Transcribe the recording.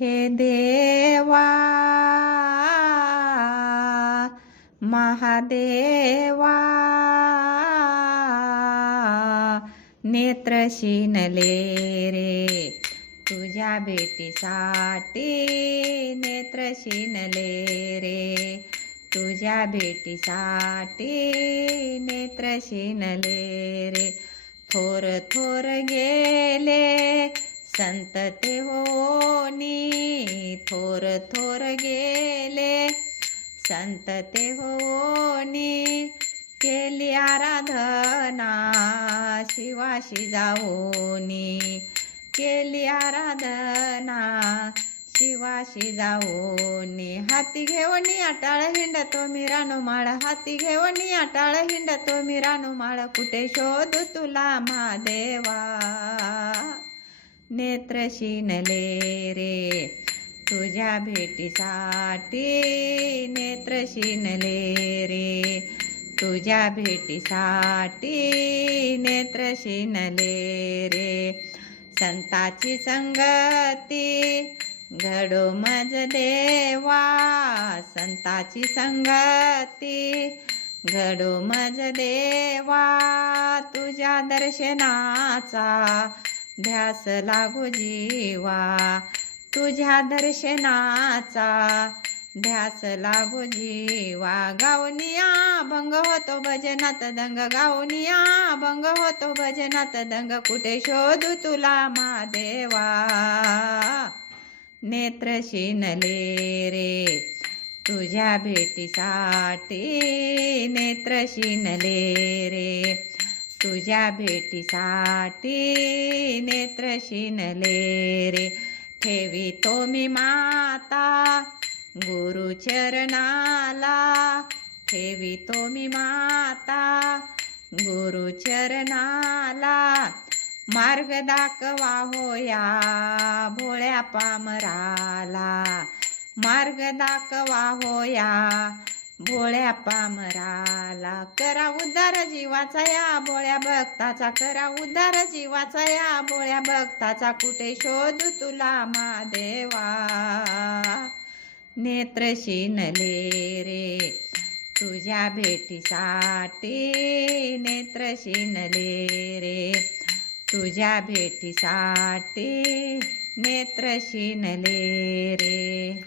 हे देवा महादेवा नेत्र शिनले रे. तुझ्या भेटीसाठी नेत्र शिनले रे. तुझ्या भेटीसाठी नेत्र शिनले रे. थोर थोर गेले संत ते होनी थोर थोर गेले. संत ते होनी केली आराधना शिवाशी जाऊनी. केली आराधना शिवाशी जाऊनी. हाती घेऊनी आटाळ हिंडतो मी रानोमाळ हाती घेऊनी आटाळ हिंडतो मी माळ. कुठे शोध तुला महादेवा नेत्र शिनले रे. तुझ्या भेटीसाठी नेत्र शिनले रे. तुझ्या भेटीसाठी नेत्र शिनले रे. संताची संगती घडो मज देवा. संताची संगती घडो मज देवा. तुझ्या दर्शनाचा ध्यास लागू जीवा. तुझ्या दर्शनाचा ध्यास लागू जीवा. गावनिया भंग होतो भजनात दंग. गावनिया भंग होतो भजनात दंग. कुठे शोधू तुला महादेवा नेत्र शिनले रे. तुझ्या भेटीसाठी नेत्र शिनले रे. तुझ्या भेटीसाठी नेत्र शिनले रे ठेवी तो मी माता. गुरुचरणाला ठेवी तो मी माता. गुरुचरणाला मार्ग दाखवा होया भोळ्या पामराला. मार्ग दाखवा होया भोळ्या पामराला करा उद्धार जीवाचा या भोळ्या भक्ताचा करा उद्धार जीवाचा या भोळ्या भक्ताचा कुठे शोधू तुला महादेवा नेत्र शिनले रे तुझ्या भेटीसाठी नेत्र शिनले रे तुझ्या भेटीसाठी नेत्र शिनले रे.